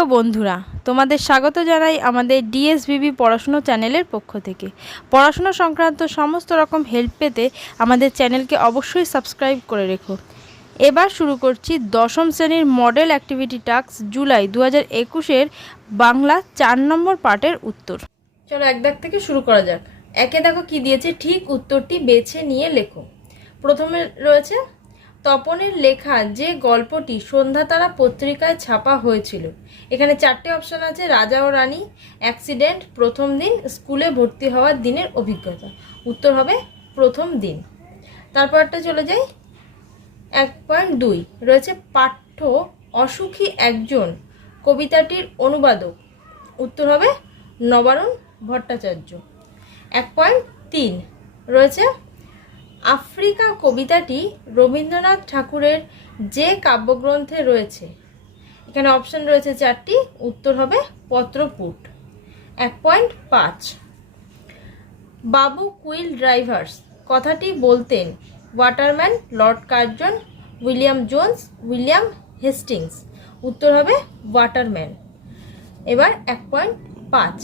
প্রিয় বন্ধুরা, তোমাদের স্বাগত জানাই আমাদের ডিএসবিবি পড়াশুনো চ্যানেলের পক্ষ থেকে। পড়াশুনো সংক্রান্ত সমস্ত রকম হেল্প পেতে আমাদের চ্যানেলকে অবশ্যই সাবস্ক্রাইব করে রেখো। এবার শুরু করছি দশম শ্রেণীর মডেল অ্যাক্টিভিটি টাস্ক জুলাই 2021-এর বাংলা 4 নম্বর পার্টের উত্তর। চলো এক দাগ থেকে শুরু করা যাক। একে দেখো কি দিয়েছে, ঠিক উত্তরটি বেছে নিয়ে লেখো। প্রথমে রয়েছে তপনের লেখা যে গল্পটি সন্ধ্যাতারা পত্রিকায় ছাপা হয়েছিল। এখানে 4টে অপশন আছে: রাজা ও রানী, অ্যাক্সিডেন্ট, প্রথম দিন, স্কুলে ভর্তি হওয়ার দিনের অভিজ্ঞতা। উত্তর হবে প্রথম দিন। তারপরটা চলে যাই 1.2 রয়েছে পাঠ্য অসুখী একজন, কবিতাটির অনুবাদক। উত্তর হবে নবারুণ ভট্টাচার্য। 1.3 রয়েছে আফ্রিকা কবিতাটি রবীন্দ্রনাথ ঠাকুরের যে কাব্যগ্রন্থে রয়েছে। এখানে অপশন রয়েছে 4টি, উত্তর হবে পত্রপুট। 1.5 বাবু কুইল ড্রাইভার্স কথাটি বলতেন waterman, Lord Curzon, William Jones, William Hastings. উত্তর হবে ওয়াটারম্যান। এবার 1.5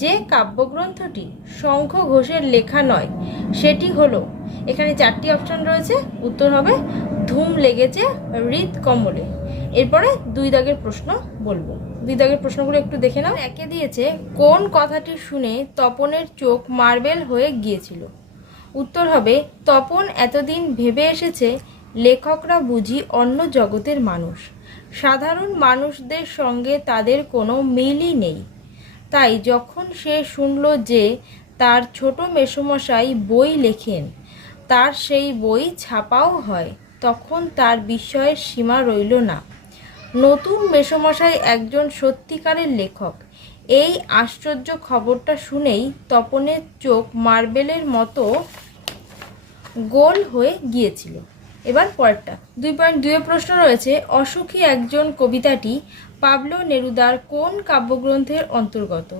যে কাব্যগ্রন্থটি শঙ্খ ঘোষের লেখা নয় সেটি হলো। এখানে 4টি অপশন রয়েছে, উত্তর হবে ধুম লেগেছে হৃদ কমলে। এরপরে 2 দাগের প্রশ্ন বলবো। 2 দাগের প্রশ্নগুলো একটু দেখে নাও। একে দিয়েছে কোন কথাটি শুনে তপনের চোখ মার্বেল হয়ে গিয়েছিল। উত্তর হবে তপন এতদিন ভেবে এসেছে লেখকরা বুঝি অন্য জগতের মানুষ, সাধারণ মানুষদের সঙ্গে তাদের কোনো মিলই নেই। তাই যখন সে শুনল যে তার ছোট মেসোমশাই বই লেখেন, তার সেই বই ছাপাও হয়, তখন তার বিস্ময়ের সীমা রইল না। নতুন মেসোমশাই একজন সত্যিকারের লেখক, এই আশ্চর্য খবরটা শুনেই তপনের চোখ মার্বেলের মতো গোল হয়ে গিয়েছিল। এবার পরেরটা 2.2 প্রশ্ন রয়েছে অসুখী একজন কবিতাটি পাবলো নেরুদার কোন কাব্যগ্রন্থের অন্তর্গত।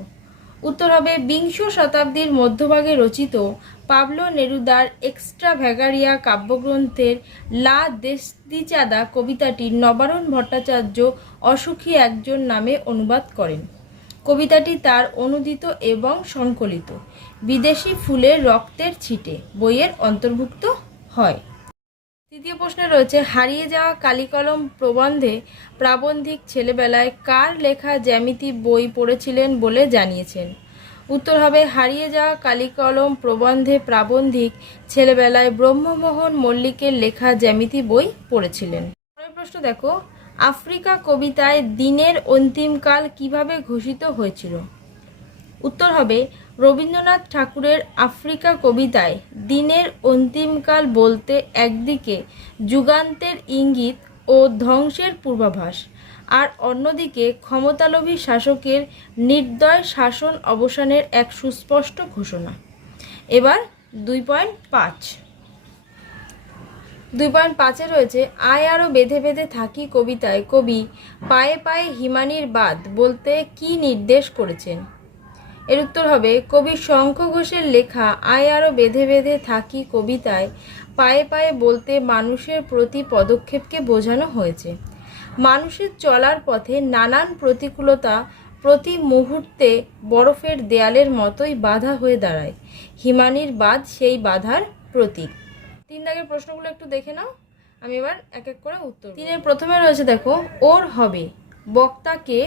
উত্তর হবে বিংশ শতাব্দীর মধ্যভাগে রচিত পাবলো নেরুদার এক্সট্রাভ্যাগারিয়া কাব্যগ্রন্থের লা দেসদিচাদা কবিতাটি নবারুণ ভট্টাচার্য অসুখী একজন নামে অনুবাদ করেন। কবিতাটি তার অনুদিত এবং সংকলিত বিদেশি ফুলের রক্তের ছিটে বইয়ের অন্তর্ভুক্ত হয়। তৃতীয় প্রশ্নে রয়েছে হারিয়ে যাওয়া কালিকলম প্রবন্ধে প্রাবন্ধিক ছেলেবেলায় কার লেখা জ্যামিতি বই পড়েছিলেন বলে জানিয়েছেন। উত্তর হবে হারিয়ে যাওয়া কালিকলম প্রবন্ধে প্রাবন্ধিক ছেলেবেলায় ব্রহ্মমোহন মল্লিকের লেখা জ্যামিতি বই পড়েছিলেন। পরের প্রশ্ন দেখো আফ্রিকা কবিতায় দিনের অন্তিমকাল কিভাবে ঘোষিত হয়েছিল। উত্তর হবে রবীন্দ্রনাথ ঠাকুরের আফ্রিকা কবিতায় দিনের অন্তিমকাল বলতে একদিকে যুগান্তের ইঙ্গিত ও ধ্বংসের পূর্বাভাস, আর অন্যদিকে ক্ষমতালোভী শাসকের নির্দয় শাসন অবসানের এক সুস্পষ্ট ঘোষণা। এবার 2.5 রয়েছে আয় আরও বেঁধে বেঁধে থাকি কবিতায় কবি পায়ে পায়ে হিমানির বাদ বলতে কি নির্দেশ করেছেন। এর উত্তর হবে কবি শঙ্খ ঘোষের লেখা আয় আরও বেঁধে বেঁধে থাকি কবিতায় পায়ে পায়ে বলতে মানুষের প্রতি পদক্ষেপকে বোঝানো হয়েছে। মানুষের চলার পথে নানান প্রতিকূলতা প্রতি মুহূর্তে বরফের দেয়ালের মতোই বাধা হয়ে দাঁড়ায়। হিমানির বাঁধ সেই বাধার প্রতীক। 3 দাগের প্রশ্নগুলো একটু দেখে নাও, আমি এবার এক এক করে উত্তর। 3-এর প্রথমে রয়েছে দেখো ওর হবে বক্তাকে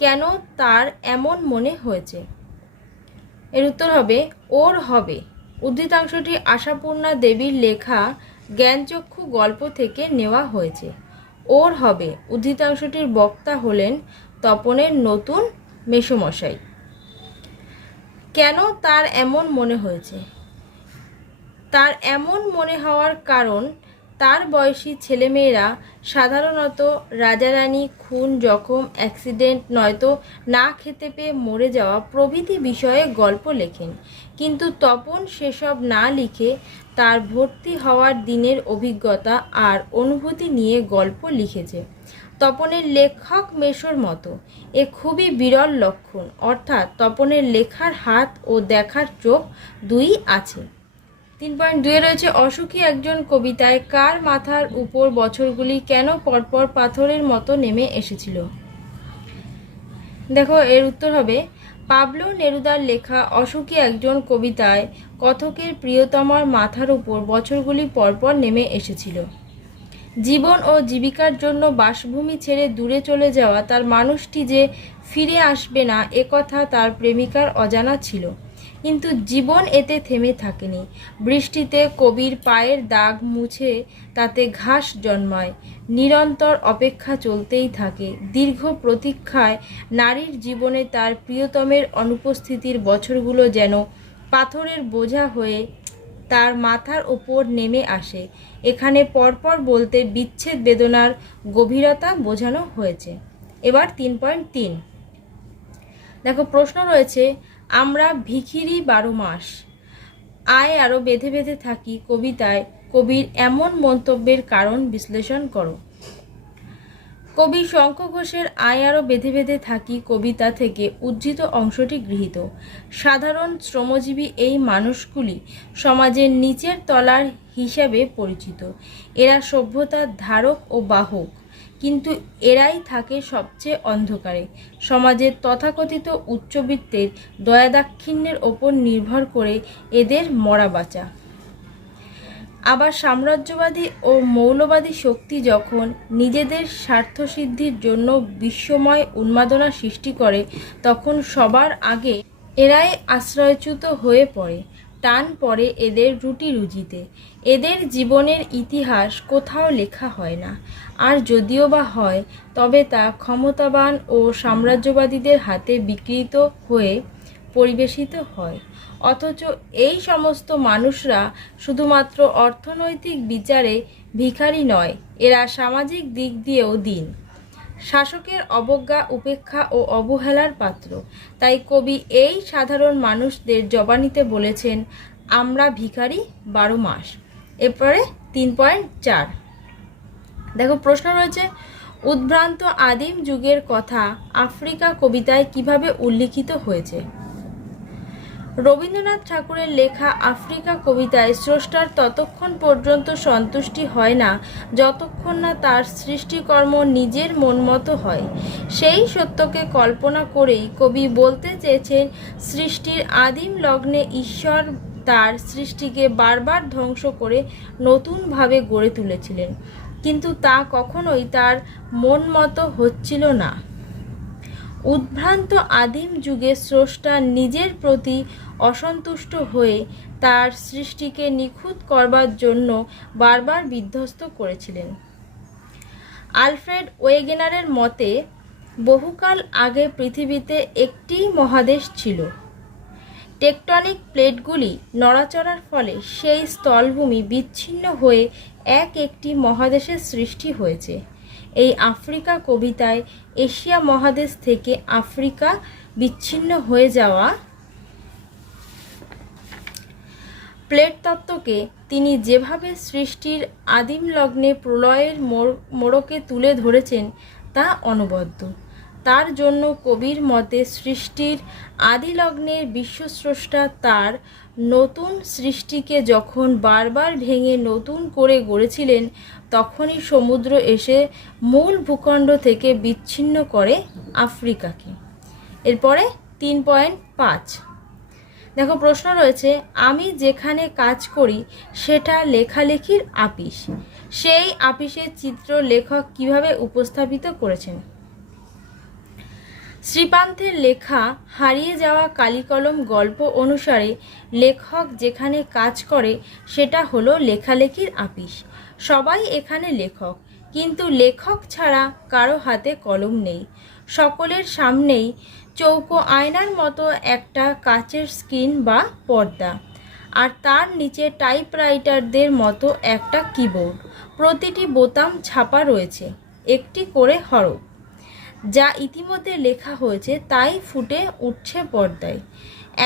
কেন তার এমন মনে হয়েছে। এর উত্তর হবে ওর হবে উদ্ধৃতাংশটি আশাপূর্ণা দেবীর লেখা জ্ঞানচক্ষু গল্প থেকে নেওয়া হয়েছে। ওর হবে উদ্ধৃতাংশটির বক্তা হলেন তপনের নতুন মেসোমশাই। কেন তার এমন মনে হয়েছে, তার এমন মনে হওয়ার কারণ তার বয়সী ছেলেমেয়েরা সাধারণত রাজারানী, খুন, জখম, অ্যাক্সিডেন্ট নয়তো না খেতে পেয়ে মরে যাওয়া প্রভৃতি বিষয়ে গল্প লেখেন, কিন্তু তপন সেসব না লিখে তার ভর্তি হওয়ার দিনের অভিজ্ঞতা আর অনুভূতি নিয়ে গল্প লিখেছে। তপনের লেখক মেশোর মতো এ খুবই বিরল লক্ষণ, অর্থাৎ তপনের লেখার হাত ও দেখার চোখ দুই আছে। 3.2 রয়েছে অসুখী একজন কবিতায় কার মাথার উপর বছরগুলি কেন পরপর পাথরের মতো নেমে এসেছিল। দেখো এর উত্তর হবে পাবলো নেরুদার লেখা অসুখী একজন কবিতায় কথকের প্রিয়তমার মাথার উপর বছরগুলি পরপর নেমে এসেছিল। জীবন ও জীবিকার জন্য বাসভূমি ছেড়ে দূরে চলে যাওয়া তার মানুষটি যে ফিরে আসবে না একথা তার প্রেমিকার অজানা ছিল। কিন্তু জীবন এতে থেমে থাকেনি। বৃষ্টিতে কবির পায়ের দাগ মুছে তাতে ঘাস জন্মায়। নিরন্তর অপেক্ষা চলতেই থাকে। দীর্ঘ প্রতীক্ষায় নারীর জীবনে তার প্রিয়তমের অনুপস্থিতির বছরগুলো যেন পাথরের বোঝা হয়ে তার মাথার ওপর নেমে আসে। এখানে পরপর বলতে বিচ্ছেদ বেদনার গভীরতা বোঝানো হয়েছে। এবার 3.3 দেখো প্রশ্ন রয়েছে আমরা ভিখিরি 12 মাস আয় আরো বেঁধে বেঁধে থাকি কবিতায় কবির এমন মন্তব্যের কারণ বিশ্লেষণ করো। কবি শঙ্খ ঘোষের আয় আরো বেঁধে বেঁধে থাকি কবিতা থেকে উদ্ধৃত অংশটি গৃহীত। সাধারণ শ্রমজীবী এই মানুষগুলি সমাজের নিচের তলার হিসেবে পরিচিত। এরা সভ্যতার ধারক ও বাহক, কিন্তু এরাই থাকে সবচেয়ে অন্ধকারে। সমাজের তথাকথিত উচ্চবিত্তের দয়াদাক্ষিণ্যের ওপর নির্ভর করে এদের মরা বাঁচা। আবার সাম্রাজ্যবাদী ও মৌলবাদী শক্তি যখন নিজেদের স্বার্থসিদ্ধির জন্য বিশ্বময় উন্মাদনা সৃষ্টি করে তখন সবার আগে এরাই আশ্রয়চ্যুত হয়ে পড়ে। টান পড়ে এদের রুটি রুজিতে। এদের জীবনের ইতিহাস কোথাও লেখা হয় না, আর যদিও বা হয় তবে তা ক্ষমতাবান ও সাম্রাজ্যবাদীদের হাতে বিকৃত হয়ে পরিবেশিত হয়। অথচ এই সমস্ত মানুষরা শুধুমাত্র অর্থনৈতিক বিচারে ভিখারি নয়, এরা সামাজিক দিক দিয়েও দিন শাসকের অবজ্ঞা উপেক্ষা ও অবহেলার পাত্র। তাই কবি এই সাধারণ মানুষদের জবানিতে বলেছেন আমরা ভিখারি 12 মাস। এরপরে 3.4 দেখো প্রশ্ন রয়েছে উদ্ভ্রান্ত আদিম যুগের কথা আফ্রিকা কবিতায় কিভাবে উল্লিখিত হয়েছে। রবীন্দ্রনাথ ঠাকুরের লেখা আফ্রিকা কবিতায় স্রষ্টার ততক্ষণ পর্যন্ত সন্তুষ্টি হয় না যতক্ষণ না তার সৃষ্টিকর্ম নিজের মন মতো হয়। সেই সত্যকে কল্পনা করেই কবি বলতে চেয়েছেন সৃষ্টির আদিম লগ্নে ঈশ্বর তার সৃষ্টিকে বারবার ধ্বংস করে নতুনভাবে গড়ে তুলেছিলেন, কিন্তু তা কখনোই তার মন মতো হচ্ছিল না। উদ্ভ্রান্ত আদিম যুগে স্রষ্টা নিজের প্রতি অসন্তুষ্ট হয়ে তার সৃষ্টিকে নিখুঁত করবার জন্য বারবার বিধ্বস্ত করেছিলেন। আলফ্রেড ওয়েগেনারের মতে বহুকাল আগে পৃথিবীতে একটি মহাদেশ ছিল। টেকটনিক প্লেটগুলি নড়াচড়ার ফলে সেই স্থলভূমি বিচ্ছিন্ন হয়ে একটি মহাদেশের সৃষ্টি হয়েছে। এই আফ্রিকা কবিতায় এশিয়া মহাদেশ থেকে আফ্রিকা বিচ্ছিন্ন হয়ে যাওয়া প্লেট তত্ত্বকে তিনি যেভাবে সৃষ্টির আদিম লগ্নে প্রলয়ের মোড়কে তুলে ধরেছেন তা অনবদ্য। তার জন্য কবির মতে সৃষ্টির আদিলগ্নের বিশ্বস্রষ্টা তার নতুন সৃষ্টিকে যখন বারবার ভেঙে নতুন করে গড়েছিলেন তখনই সমুদ্র এসে মূল ভূখণ্ড থেকে বিচ্ছিন্ন করে আফ্রিকাকে। এরপরে 3.5 দেখো প্রশ্ন রয়েছে আমি যেখানে কাজ করি সেটা লেখালেখির আপিস। সেই আপিসের চিত্র লেখক কিভাবে উপস্থাপিত করেছেন। শ্রীপান্থের লেখা হারিয়ে যাওয়া কালিকলম গল্প অনুসারে লেখক যেখানে কাজ করে সেটা হলো লেখালেখির আপিস। সবাই এখানে লেখক, কিন্তু লেখক ছাড়া কারো হাতে কলম নেই। সকলের সামনেই চৌকো আয়নার মতো একটা কাচের স্ক্রিন বা পর্দা, আর তার নিচে টাইপরাইটারদের মতো একটা কিবোর্ড। প্রতিটি বোতাম ছাপা রয়েছে একটি করে হরফ। যা ইতিমধ্যে লেখা হয়েছে তাই ফুটে উঠছে পর্দায়।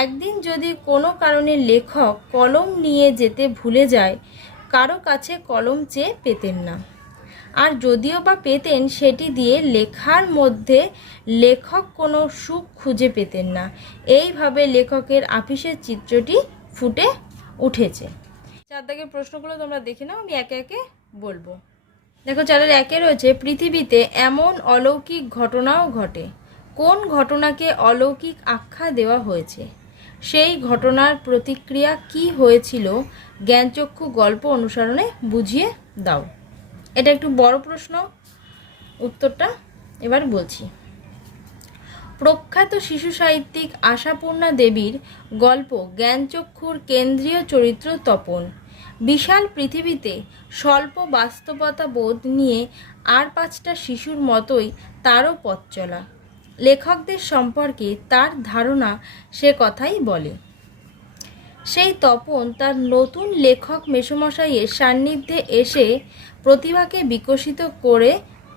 একদিন যদি কোনো কারণে লেখক কলম নিয়ে যেতে ভুলে যায়, কারো কাছে কলম চেয়ে পেতেন না, আর যদিও বা পেতেন সেটি দিয়ে লেখার মধ্যে লেখক কোনো সুখ খুঁজে পেতেন না। এইভাবে লেখকের আপিসের চিত্রটি ফুটে উঠেছে। 4 দাগের প্রশ্নগুলো তোমরা দেখে নাও, আমি একে একে বলবো। দেখো 4-এর 1-এ রয়েছে পৃথিবীতে এমন অলৌকিক ঘটনাও ঘটে। কোন ঘটনাকে অলৌকিক আখ্যা দেওয়া হয়েছে? সেই ঘটনার প্রতিক্রিয়া কি হয়েছিল জ্ঞানচক্ষু গল্প অনুসরণে বুঝিয়ে দাও। এটা একটু বড় প্রশ্ন, উত্তরটা এবার বলছি। প্রখ্যাত শিশু সাহিত্যিক আশাপূর্ণা দেবীর গল্প জ্ঞানচক্ষুর কেন্দ্রীয় চরিত্র তপন। বিশাল পৃথিবীতে স্বল্প বাস্তবতা বোধ নিয়ে আর 5টা শিশুর মতোই তারও পথ চলা। লেখকদের সম্পর্কে তার ধারণা সে কথাই বলে। সেই তপন তার নতুন লেখক মেসোমশাইয়ের সান্নিধ্যে এসে প্রতিভাকে বিকশিত করে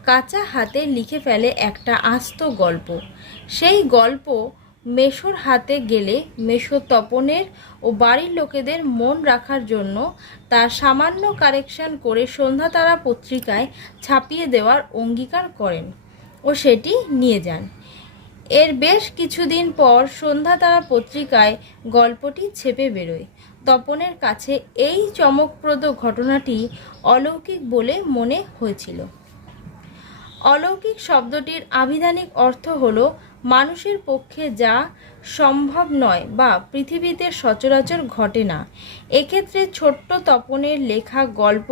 কাঁচা হাতে লিখে ফেলে একটা আস্ত গল্প। সেই গল্প মেসোর হাতে গেলে মেসো তপনের ও বাড়ির লোকেদের মন রাখার জন্য তার সামান্য কারেকশন করে সন্ধ্যাতারা পত্রিকায় ছাপিয়ে দেওয়ার অঙ্গীকার করেন ও সেটি নিয়ে যান। এর বেশ কিছুদিন পর সন্ধ্যাতারা পত্রিকায় গল্পটি ছেপে বেরোয়। তপনের কাছে এই চমকপ্রদ ঘটনাটি অলৌকিক বলে মনে হয়েছিল। অলৌকিক শব্দটির আভিধানিক অর্থ হল মানুষের পক্ষে যা সম্ভব নয় বা পৃথিবীতে সচরাচর ঘটে না। এক্ষেত্রে ছোট্ট তপনের লেখা গল্প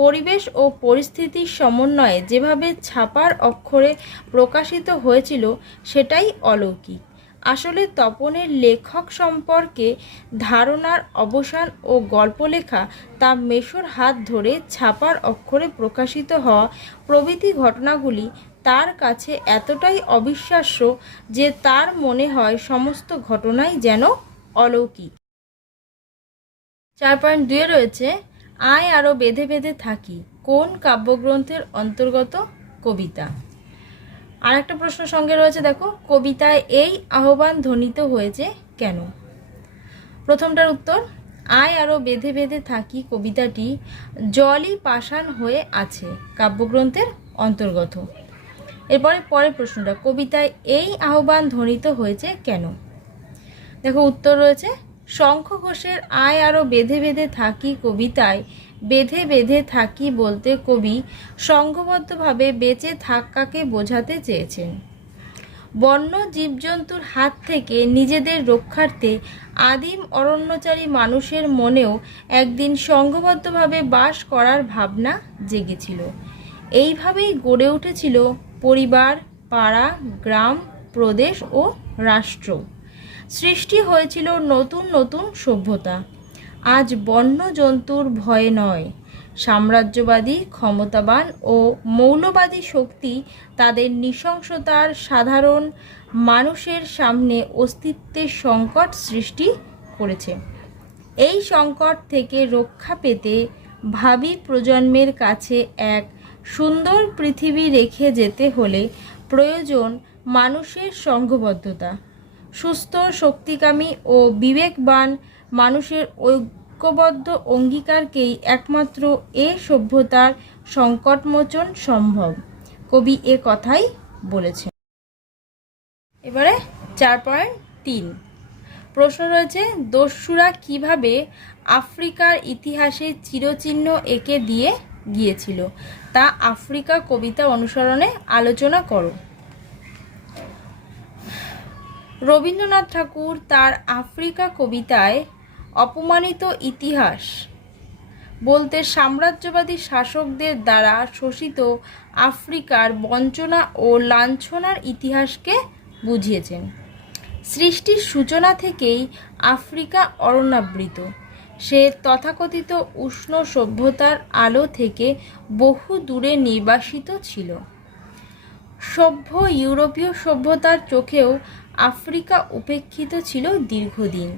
পরিবেশ ও পরিস্থিতির সমন্বয়ে যেভাবে ছাপার অক্ষরে প্রকাশিত হয়েছিল সেটাই অলৌকিক। আসলে তপনের লেখক সম্পর্কে ধারণার অবসান ও গল্প লেখা তা মেসোর হাত ধরে ছাপার অক্ষরে প্রকাশিত হওয়া প্রভৃতি ঘটনাগুলি তার কাছে এতটাই অবিশ্বাস্য যে তার মনে হয় সমস্ত ঘটনাই যেন অলৌকিক। 4.2 রয়েছে আয় আরও বেঁধে বেঁধে থাকি কোন কাব্যগ্রন্থের অন্তর্গত কবিতা। আর একটা প্রশ্ন সঙ্গে রয়েছে, দেখো, কবিতায় এই আহ্বান ধ্বনিত হয়েছে কেন? প্রথমটার উত্তর, আয় আরও বেঁধে বেঁধে থাকি কবিতাটি জলই পাষাণ হয়ে আছে কাব্যগ্রন্থের অন্তর্গত। এরপরে পরের প্রশ্নটা, কবিতায় এই আহ্বান ধ্বনিত হয়েছে কেন? দেখো উত্তর রয়েছে, শঙ্খ ঘোষের আয় আরও বেঁধে বেঁধে থাকি কবিতায় বেঁধে বেঁধে থাকি বলতে কবি সংঘবদ্ধভাবে বেঁচে থাকাকে বোঝাতে চেয়েছেন। বন্য জীবজন্তুর হাত থেকে নিজেদের রক্ষার্থে আদিম অরণ্যচারী মানুষের মনেও একদিন সংঘবদ্ধভাবে বাস করার ভাবনা জেগেছিল। এইভাবেই গড়ে উঠেছিল পরিবার, পাড়া, গ্রাম, প্রদেশ ও রাষ্ট্র। সৃষ্টি হয়েছিল নতুন নতুন সভ্যতা। আজ বন্য জন্তুর ভয়ে নয়, সাম্রাজ্যবাদী, ক্ষমতাবান ও মৌলবাদী শক্তি তাদের নৃশংসতার সাধারণ মানুষের সামনে অস্তিত্বের সংকট সৃষ্টি করেছে। এই সংকট থেকে রক্ষা পেতে ভাবী প্রজন্মের কাছে এক সুন্দর পৃথিবী রেখে যেতে হলে প্রয়োজন মানুষের সংঘবদ্ধতা। সুস্থ, শক্তিকামী ও বিবেকবান মানুষের ঐক্যবদ্ধ অঙ্গীকারকেই একমাত্র এ সভ্যতার সংকটমোচন সম্ভব। কবি এ কথাই বলেছেন। এবারে 4.3 প্রশ্ন রয়েছে, দস্যুরা কিভাবে আফ্রিকার ইতিহাসে চিরচিহ্ন এঁকে দিয়ে গিয়েছিল তা আফ্রিকা কবিতা অনুসরণে আলোচনা করো। রবীন্দ্রনাথ ঠাকুর তার আফ্রিকা কবিতায় অপমানিত ইতিহাস বলতে সাম্রাজ্যবাদী শাসকদের দ্বারা শোষিত আফ্রিকার বঞ্চনা ও লাঞ্ছনার ইতিহাসকে বুঝিয়েছেন। সৃষ্টির সূচনা থেকেই আফ্রিকা অরণ্যাবৃত। সে তথাকথিত উষ্ণ সভ্যতার আলো থেকে বহু দূরে নির্বাসিত ছিল। সভ্য ইউরোপীয় সভ্যতার চোখেও আফ্রিকা উপেক্ষিত ছিল দীর্ঘদিন।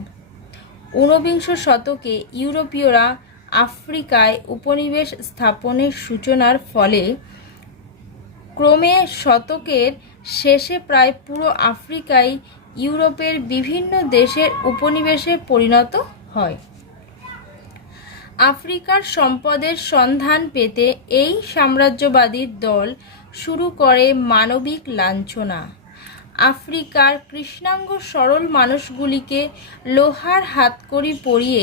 19বিংশ শতকে ইউরোপীয়রা আফ্রিকায় উপনিবেশ স্থাপনের সূচনার ফলে ক্রমে শতকের শেষে প্রায় পুরো আফ্রিকাই ইউরোপের বিভিন্ন দেশের উপনিবেশে পরিণত হয়। আফ্রিকার সম্পদের সন্ধান পেতে এই সাম্রাজ্যবাদী দল শুরু করে মানবিক লাঞ্ছনা। আফ্রিকার কৃষ্ণাঙ্গ সরল মানুষগুলিকে লোহার হাতকড়ি পরিয়ে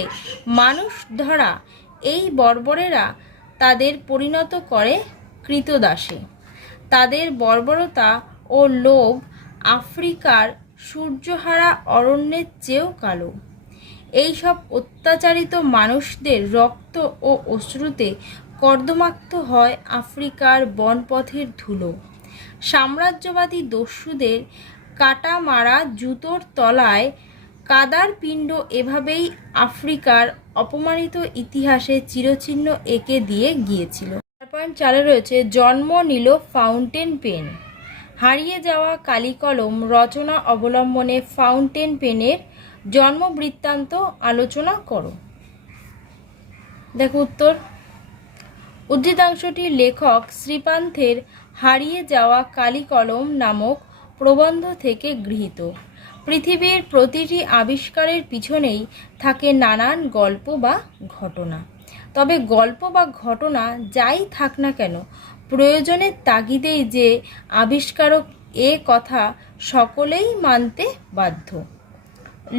মানুষ ধরা এই বর্বরেরা তাদের পরিণত করে কৃতদাসে। তাদের বর্বরতা ও লোভ আফ্রিকার সূর্যহারা অরণ্যের চেয়েও কালো। এইসব অত্যাচারিত মানুষদের রক্ত ও অশ্রুতে কর্দমাক্ত হয় আফ্রিকার বনপথের ধুলো। সাম্রাজ্যবাদী দস্যুদের কাটা মারা জুতোর তলায় কাদার পিণ্ড এভাবেই আফ্রিকার অপমানিত ইতিহাসে চিরচিহ্ন এঁকে দিয়ে গিয়েছিল। 4.4 রয়েছে জন্ম নিল ফাউন্টেন পেন। হারিয়ে যাওয়া কালিকলম রচনা অবলম্বনে ফাউন্টেন পেনের জন্ম বৃত্তান্ত আলোচনা করো। দেখো উত্তর। উদ্ধৃতাংশটি লেখক শ্রীপান্থের হারিয়ে যাওয়া কালিকলম নামক প্রবন্ধ থেকে গৃহীত। পৃথিবীর প্রতিটি আবিষ্কারের পিছনেই থাকে নানান গল্প বা ঘটনা। তবে গল্প বা ঘটনা যাই থাক না কেন, প্রয়োজনের তাগিদেই যে আবিষ্কারক এ কথা সকলেই মানতে বাধ্য।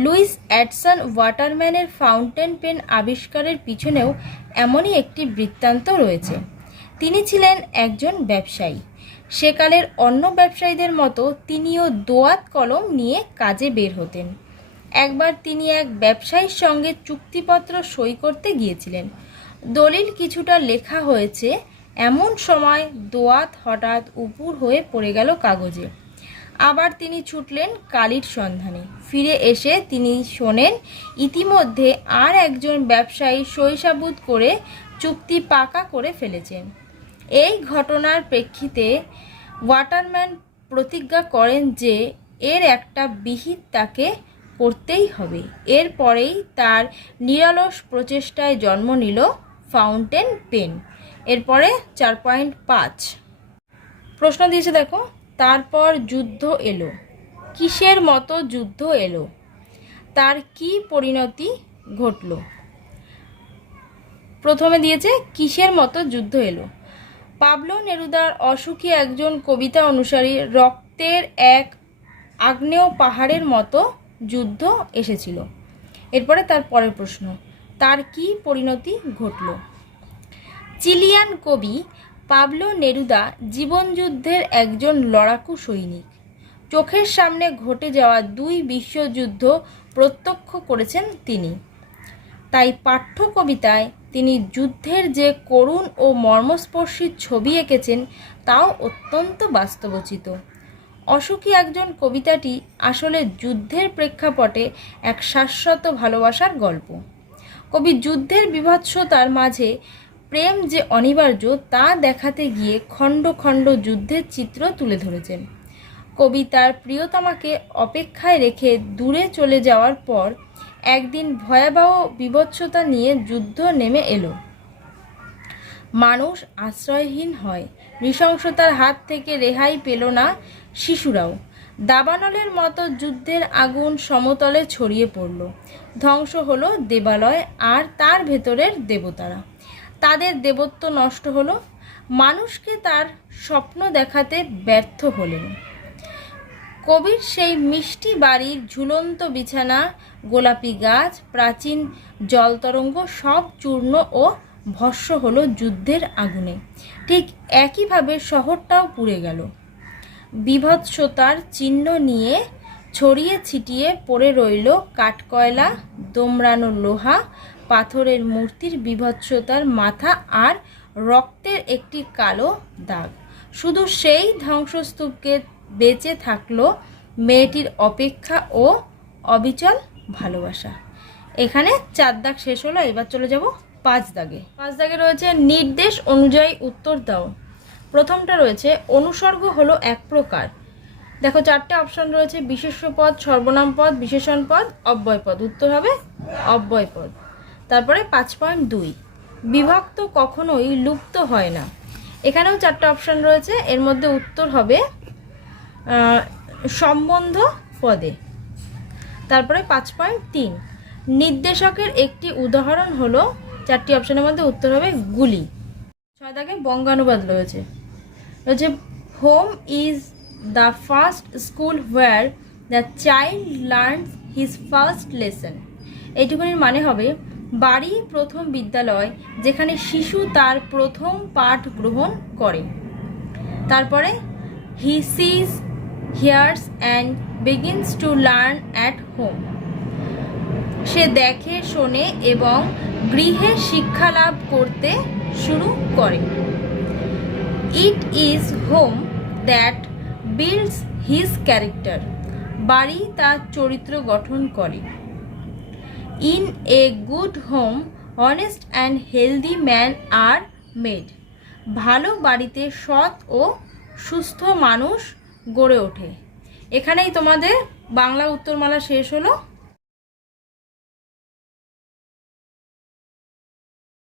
লুইস অ্যাডসন ওয়াটারম্যানের ফাউন্টেন পেন আবিষ্কারের পিছনেও এমনই একটি বৃত্তান্ত রয়েছে। তিনি ছিলেন একজন ব্যবসায়ী। সেকালের অন্য ব্যবসায়ীদের মতো তিনিও দোয়াত কলম নিয়ে কাজে বের হতেন। একবার তিনি এক ব্যবসায়ীর সঙ্গে চুক্তিপত্র সই করতে গিয়েছিলেন। দলিল কিছুটা লেখা হয়েছে, এমন সময় দোয়াত হঠাৎ উপুর হয়ে পড়ে গেল কাগজে। আবার তিনি ছুটলেন কালির সন্ধানে। ফিরে এসে তিনি শোনেন ইতিমধ্যে আর একজন ব্যবসায়ী সই সাবুত করে চুক্তি পাকা করে ফেলেছেন। এই ঘটনার প্রেক্ষিতে ওয়াটারম্যান প্রতিজ্ঞা করেন যে এর একটা বিহিত তাকে করতেই হবে। এরপরেই তার নিরলস প্রচেষ্টায় জন্ম নিল ফাউন্টেন পেন। এরপরে 4.5 প্রশ্ন দিয়েছে, দেখো। তারপর যুদ্ধ এলো। কিসের মতো যুদ্ধ এলো? তার কি পরিণতি ঘটল? প্রথমে দিয়েছে কিসের মতো যুদ্ধ এলো। পাবলো নেরুদার অসুখী একজন কবিতা অনুসারী রক্তের এক আগ্নেয় পাহাড়ের মতো যুদ্ধ এসেছিল। এরপরে তার পরের প্রশ্ন, তার কি পরিণতি ঘটল? চিলিয়ান কবি পাবলো নেরুদা জীবনযুদ্ধের একজন লড়াকু সৈনিক। চোখের সামনে ঘটে যাওয়া 2 বিশ্বযুদ্ধ প্রত্যক্ষ করেছেন তিনি। তাই পাঠ্য কবিতায় তিনি যুদ্ধের যে করুণ ও মর্মস্পর্শী ছবি এঁকেছেন তাও অত্যন্ত বাস্তবোচিত। অসুখী একজন কবিতাটি আসলে যুদ্ধের প্রেক্ষাপটে এক শাশ্বত ভালোবাসার গল্প। কবি যুদ্ধের বীভৎসতার মাঝে প্রেম যে অনিবার্য তা দেখাতে গিয়ে খণ্ড খণ্ড যুদ্ধের চিত্র তুলে ধরেছেন। কবি তার প্রিয়তমাকে অপেক্ষায় রেখে দূরে চলে যাওয়ার পর একদিন ভয়াবহ বীভৎসতা নিয়ে যুদ্ধ নেমে এলো। মানুষ আশ্রয়হীন হয়। নৃশংসতার হাত থেকে রেহাই পেল না শিশুরাও। দাবানলের মতো যুদ্ধের আগুন সমতলে ছড়িয়ে পড়ল। ধ্বংস হলো দেবালয় আর তার ভেতরের দেবতারা। তাদের দেবত্ব নষ্ট হলো। মানুষকে তার স্বপ্ন দেখাতে ব্যর্থ হলেন। কবির সেই মিষ্টি বাড়ির ঝুলন্ত বিছানা, গোলাপি গাছ, প্রাচীন জলতরঙ্গ সব চূর্ণ ও ভস্ম হলো যুদ্ধের আগুনে। ঠিক একইভাবে শহরটাও পুড়ে গেল। বীভৎসতার চিহ্ন নিয়ে ছড়িয়ে ছিটিয়ে পড়ে রইল কাঠকয়লা, দোমড়ানো লোহা, পাথরের মূর্তির বীভৎসতার মাথা আর রক্তের একটি কালো দাগ। শুধু সেই ধ্বংসস্তূপকে বেঁচে থাকলো মেয়েটির অপেক্ষা ও অবিচল ভালোবাসা। এখানে 4 দাগ শেষ হলো। এবার চলে যাব 5 দাগে। 5 দাগে রয়েছে নির্দেশ অনুযায়ী উত্তর দাও। প্রথমটা রয়েছে অনুসর্গ হলো এক প্রকার। দেখো 4টে অপশন রয়েছে, বিশেষ্য পদ, সর্বনাম পদ, বিশেষণ পদ, অব্যয় পদ। উত্তর হবে অব্যয় পদ। তারপরে 5.2 বিভক্ত কখনোই লুপ্ত হয় না। এখানেও 4টে অপশন রয়েছে, এর মধ্যে উত্তর হবে সম্বন্ধ পদে। তারপরে 5.3 নির্দেশকের একটি উদাহরণ হলো, 4টি অপশনের মধ্যে উত্তর হবে গুলি। 6 দাগে বঙ্গানুবাদ রয়েছে। Home is the first school where the child learns his first lesson. এইটুকুনির মানে হবে বাড়ি প্রথম বিদ্যালয় যেখানে শিশু তার প্রথম পাঠ গ্রহণ করে। তারপরে হি সিজ hears and begins to learn at home. সে দেখে, শোনে এবং গৃহে শিক্ষা লাভ করতে শুরু করে। It is home that builds his character. বাড়ি তার চরিত্র গঠন করে। In a good home, honest and healthy men are made. ভালো বাড়িতে সৎ ও সুস্থ মানুষ গড়ে ওঠে। এখানেই তোমাদের বাংলা উত্তরমালা শেষ হলো।